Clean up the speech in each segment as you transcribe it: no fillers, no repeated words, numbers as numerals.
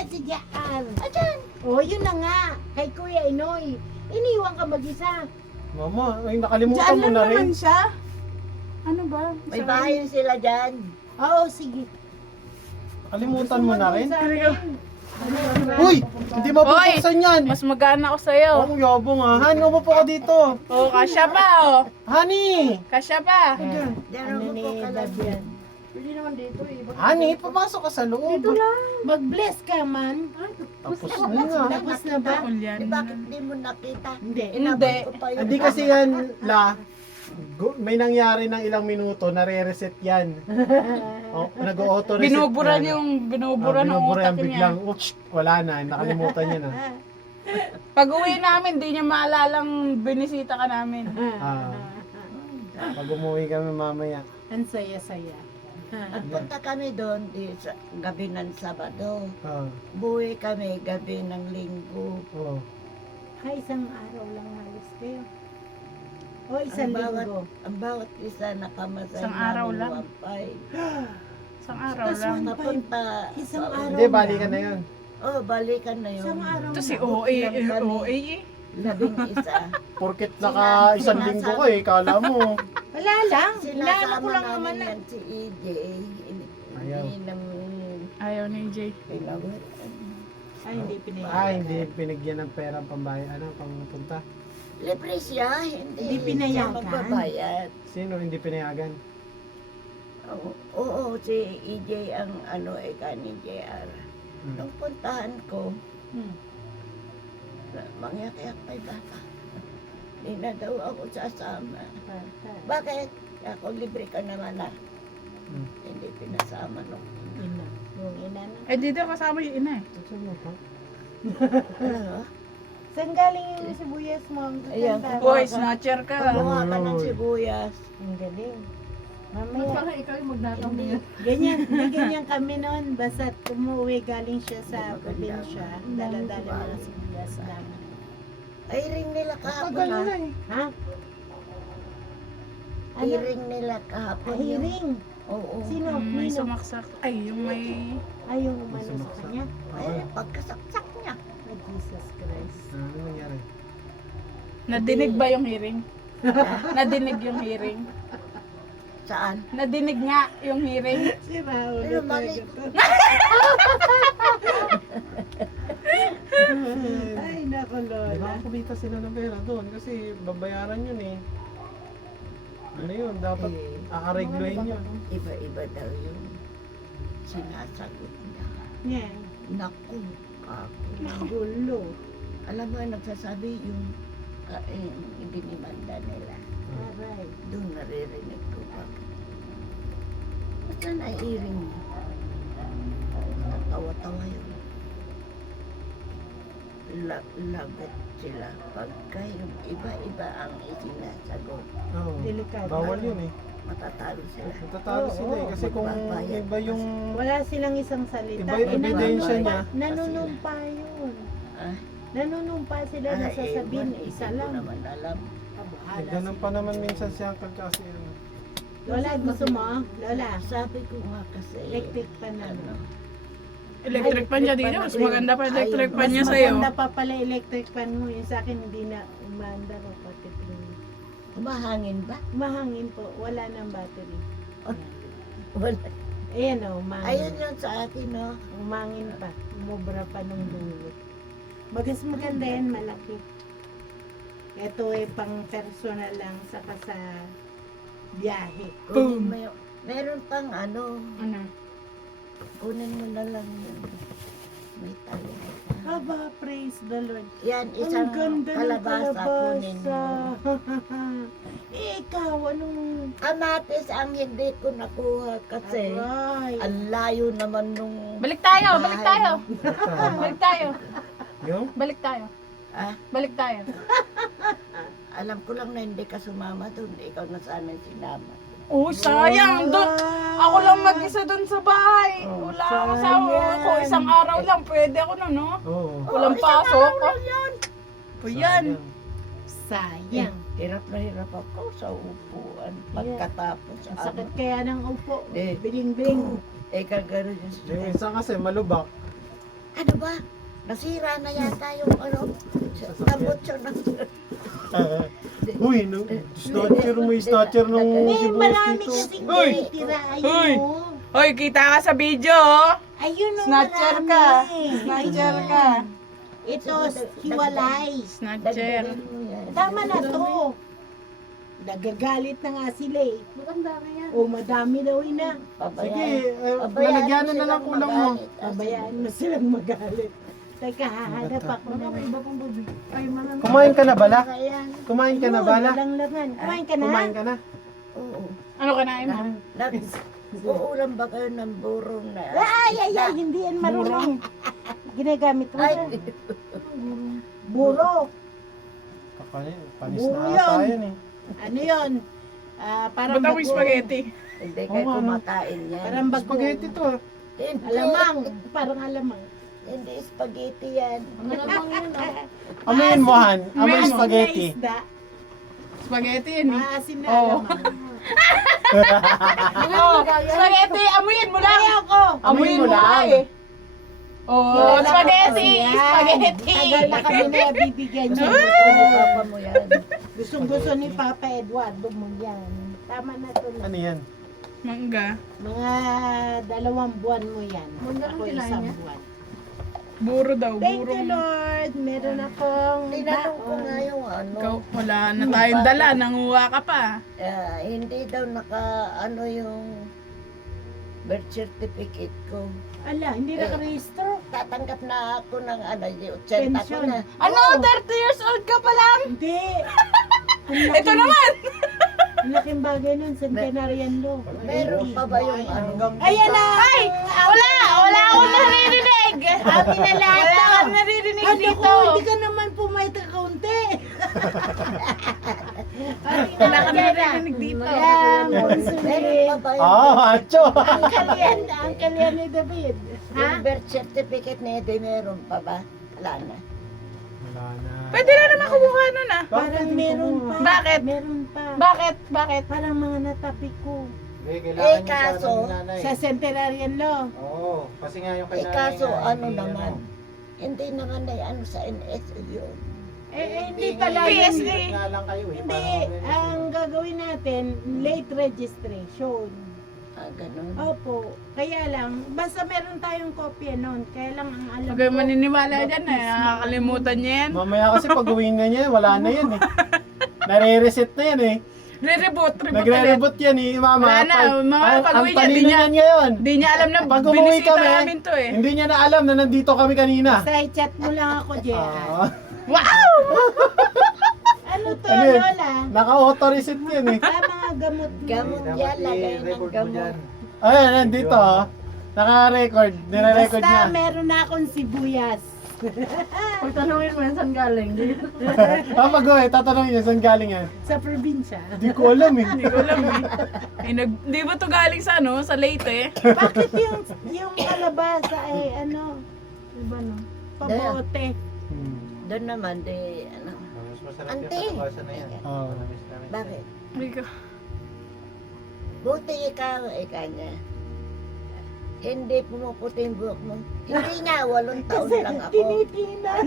Ayan si Jaar. Ayan. Oh, yun na nga. Kay Kuya Inoy. Iniwan ka mag-isa. Mama, ay nakalimutan Diyan mo lang na rin. naman siya. Ano ba? May bahay sila dyan. Oo, sige. Nakalimutan mo na rin. Sa amin. Uy! Hindi mabubuksan yan! Mas magana ako sa'yo. Oh, yabong ah. Hani, umupo ka dito. Oh, kasya pa oh. Hani! Kasya pa. Diyan Ano ako ni po ka lang Dad yan. Pwede naman dito eh. Hani, pumasok ka sa loob. Mag-bless ka man. Tapos na nga. Tapos na ba? Di bakit di mo nakita? Hindi. Inabot ko pa yun. Hindi kasi yan, may nangyari ng ilang minuto, nare-reset yan. O, nag-auto-reset Binubura yan. binubura ng binubura yan utak niya. biglang, oops, wala na, nakalimutan niya na. Pag uwi namin, di niya maalalang binisita ka namin. Ah, pag umuwi kami mamaya. Ang saya-saya. At punta kami doon sa gabi ng Sabado. Ah, Buwi kami gabi ng Linggo. oh. Ay, isang araw lang halos kayo. O, isang linggo. Ang bawat isa nakamasay Isang araw lang. Wampay. Isang araw Tapos lang. Papunta. Isang araw Hindi, balikan na yun. Oh, balikan na yun. Isang araw Ito si lang. OA, Ilang kami? OA eh. 11. Porket naka isang linggo ko eh, kala mo. Wala lang. Inaano Sinasama ko lang naman namin na. yan si EJ. Ayaw. Hindi naman Ayaw ni Jay. pinawit. Ay, hindi pinaya. Ah, hindi pinigyan ng pera pambayad, pangpunta. Libre siya, hindi Hindi pinayagan. siya magbabayad. Sino hindi pinayagan? Oo, si EJ ang ni JR. Hmm. Nung puntahan ko, Hmm. mangyak-yak pa yung bata. Hindi na daw ako sasama. Bakit? Ako libre ka naman na. Hmm. Hindi pinasama nung Ina. Yung ina na. Eh dito kasama yung ina eh. Sino pa? ano? Saan galing yung sibuyas mo? Ang Ayan, gaganda. Boy, snatcher ka. Kumuha ka ng Uy. sibuyas. Ang galing. Mamaya. ikaw yung magnatang Hindi. Ganyan, hindi ganyan kami noon. Basta umuwi galing siya sa Maganda. probinsya. Dala-dala mga sibuyas namin. Ay, ring nila kahapon Tagal ha. na eh. Ha? Ano? Hiring nila kahapon. yung- Hiring. Oo. Sino? May Nino? sumaksak. Ay, yung may... Ay, yung umano sa Sumaksak. kanya. Ay, pagkasaksak niya. Ay, Jesus Christ. Ano nangyari? Nadinig ba yung hearing? Nadinig yung hearing? Saan? Nadinig nga yung hearing? Si Raul. Pero mali. Ay, naku, Di ba Lola. kumita sila ng pera doon kasi babayaran yun eh. Ano yun, dapat aareglohin yun. Iba-iba daw yung sinasagot niya. Yan. Naku, ako. Ang gulo. Alam mo, nagsasabi yung ibinimanda nila. Aray. Doon naririnig ko pa. Basta naiiring mo. Natawa-tawa yun. Lagot sila. Pagka yung iba-iba ang isinasagot, Oo. Delikado. Bawal yun eh. matatalo sila. Matatalo Oo, sila eh. Kasi kung magbabayad iba yung... Wala silang isang salita. Iba yung ebidensya niya. Nanunumpa yun. Ah, Nanunumpa sila na sasabihin ewan, isa hindi ko lang. naman alam. Kabahala Ganun sila. pa naman minsan si Uncle kasi ano. Lola, gusto mo? Lola, Sabi ko nga kasi, electric pa na. ano, Electric pan niya dito. Mas maganda pa electric pan Mas niya sa'yo. maganda pa pala electric fan mo. Yung sa akin hindi na umanda o patiting. humahangin ba? Mahangin po. Wala nang battery. Wala. Ayan o, umangin. Ayun yun sa akin, no? Umangin pa. Umubra pa nung dulo. Bagas maganda yan, malaki. Ito eh, pang personal lang, saka sa biyahe. Kunin mo yung, meron pang ano, Ano? kunin mo na lang yun. May tali. Aba, praise the Lord. Yan, isang Ang ganda ng kalabasa kunin mo. Ikaw, anong... Kamatis ang hindi ko nakuha kasi Aray. ang layo naman nung... Balik tayo, balik tayo. Tama. Balik tayo. Yung? Balik tayo. Ah, Balik tayo. alam ko lang na hindi ka sumama doon. Ikaw na sa amin sinama. Oh, sayang. Doon. Ako lang mag-isa doon sa bahay. Oh, Wala akong asawa. Ako isang araw lang. Pwede ako na, no? Oo. Walang pasok. O yan. Sayang. Hirap na hirap ako sa upuan pagkatapos. Ang sakit kaya ng upo. Eh. Biling-biling. Eh, kagano yung Yung isa kasi malubak. Ano ba? Nasira na yata yung tambutso ng... Uy, no, snatcher mo yung snatcher nung May sibuyas marami dito. kasing Uy! tira. Uy! Ayun o. Hoy, kita ka sa video, oh. Ayun o, Snatcher marami. ka. Snatcher ka. Ito, hiwalay. Snatcher. Dagdagan mo yan. Tama na to. Nagagalit na nga sila eh. O, madami daw na. Sige, Pabayaan lalagyanan mo na lang silang kulang mo. magalit. Pabayaan mo silang magalit. Teka, hahanap ako na. Kumain ka na bala? Ayan. Kumain ka na Ayun, bala? walang laman. Kumain ka na? Kumain ka na? Oo. Ano kanain mo? Uulam ba kayo ng burong na? Ay, hindi yan marunong. Ginagamit mo Ay, na. Buro. Panis Buro na yun. ata yun eh. Ano yun? Parang Ba't amoy spaghetti? hindi Oo, kayo ano? kumakain yan. Parang bago. Spaghetti to ah. Hindi. Alamang. Parang alamang. Hindi spaghetti yan. Amoyin mo, Han. Amoy Amoy mo. spaghetti. Na isda. Spaghetti yun, eh. Maasin na Oo. alamang. Oh, spaghetti, amuyin mo lang. Ayoko. Amuyin mo lang. nga, eh. Oh, Kilala ko spaghetti, kasi yan. spaghetti. Tagal na kami na bibigyan niya. Ano papa mo yan? Gustong-gusto ni Papa Eduardo mo yan. Tama na to. Ano yan? Mangga. Mga 2 buwan mo yan. Ako 1 buwan. Buro daw, Thank buro. you, Lord. Meron akong Tinanong ko baon. nga yung ano. Ikaw, wala na tayong dala, nanguha ka pa. Hindi daw yung birth certificate ko. Ala, hindi nakarehistro. Tatanggap na ako ng yung 80 ko Pension. na. Ano, 30 years old ka pa lang? Hindi. Ito naman. Ang laking bagay nun, centenarian law. Meron pa ba yung ano? Ayan na! Ay, wala akong naririnig. Amin na lahat Wala to. akong naririnig Ano dito. ko, hindi ka naman pumayta kaunti. Wala ka naririnig dito. Ayan, Meron Consulate. pa ba yung, Ah, macho! Ang kalyan ni David. Ha? yung birth certificate na ito, meron pa ba? Wala na. Wala na. Pwede na naman kumuha nun ah. Parang meron pa. Bakit? Meron pa. Bakit? Bakit? Parang mga natapi ko. Kaso, Sa centenarian law. Oo, kasi nga yung kaso ano naman, hindi naman na ano sa NSA yun. Hindi pala yun. PSD. Nga lang kayo eh. Hindi, ang gagawin natin, late registration. Ganun. Opo. Kaya lang, basta meron tayong kopya noon. Kaya lang ang alam Huwag kayong ko, maniniwala dyan eh. Nakakalimutan niya yan. Mamaya kasi pag uwi na niya, wala na yan eh. Nare-reset na yan eh. Re-reboot ulit. Nagre-reboot yan eh, mama. Wala na, mga Ang pag-uwi niya, talino di niya- niyan ngayon. Di niya alam na Pag umuwi binisita kami, namin to eh. hindi niya na alam na nandito kami kanina. basta i-chat mo lang ako, Jehan. Ah, Wow! Ano to, Ano yun? Lola? naka-auto-reset yan eh. Sa mga gamot mo. Gamot yan, lagay ng gamot. Ayan, nandito oh. Naka-record, nire-record Basta niya. meron na akong sibuyas. Pag tanungin mo yan, saan galing? Kapag tatanungin niya, saan galing yan? Sa probinsya. Hindi ko alam eh. Hindi ko alam eh. Ay, di ba to galing sa ano? Sa Leyte? Bakit yung kalabasa ay ano? Diba no? Pabote. Doon naman, ano. Ante, Oh. bakit? Ay ko. Buti ikaw niya. Hindi pumuputi yung buhok mo. Hindi nga, 8 taon Kasi lang ako. tinitinan.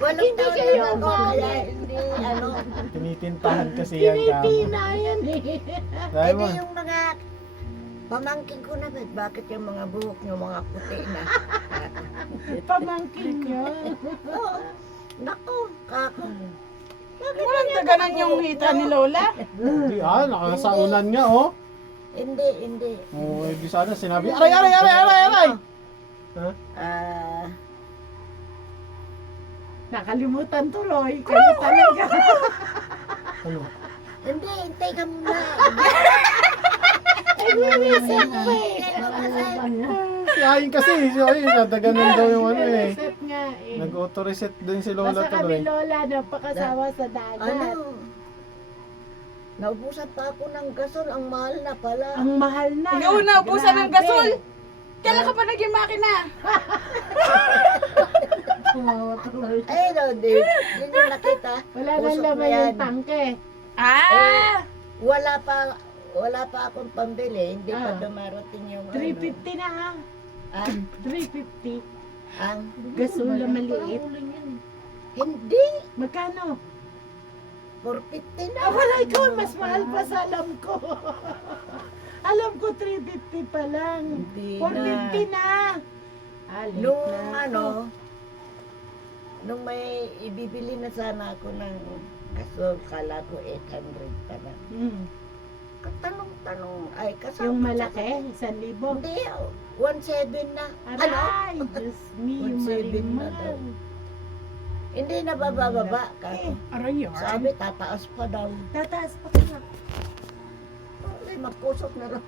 8 taon lang ako, kaya hindi, ano. Tinitintahan kasi yan kamo. Tinitina yan eh. Dahil mo, Hindi yung mga pamangkin ko na, bakit yung mga buhok nyo, mga puti na. Pamangkin nyo. Oo. Naku, kako. Walang taganan yung hita ni Lola. hindi nakasaunan nga oh. Hindi. Oh, di sana sinabi, aray! Ha? Nakalimutan tuloy. Kayo talaga. Ano? Hindi, hintay ka muna. Ay, winisip ko eh. Si Ayin kasi, nadaganan daw yung ano eh. Winisip nga eh. Nag-auto-reset din si Lola Basta kami tuloy. Lola napakasawa sa dagat. Ano? Naubusan pa ako ng gasol, ang mahal na pala. Ang mahal na. Ikaw na, ubusan ng Grabe. gasol. Kailan ka pa naging makina? Ay, no, di nyo nakita. Wala nang Usok na laman yan. yung tangke. Ah! Wala pa akong pambili, hindi pa Ah. dumarating yung 350 na ha. Ah, 350. ang Gasula maliit. hindi. Magkano? 450 na. Ah, wala ikaw, mas mahal pa sa alam ko. Alam ko 350 pa lang. Hindi 450 na. Ah, late Nung na. ano, nung may ibibili na sana ako ng kaso kala ko 800 pa na. Katanong-tanong, ay kasama. Yung malaki, 1,000. Hindi, 1,700 na. Ano? Aray, Diyos me, 1,700 na daw. marimar. Hindi na bababa. Eh, Aray yun. Sabi, tataas pa daw. tataas pa ka. Ay, magkusok na lang.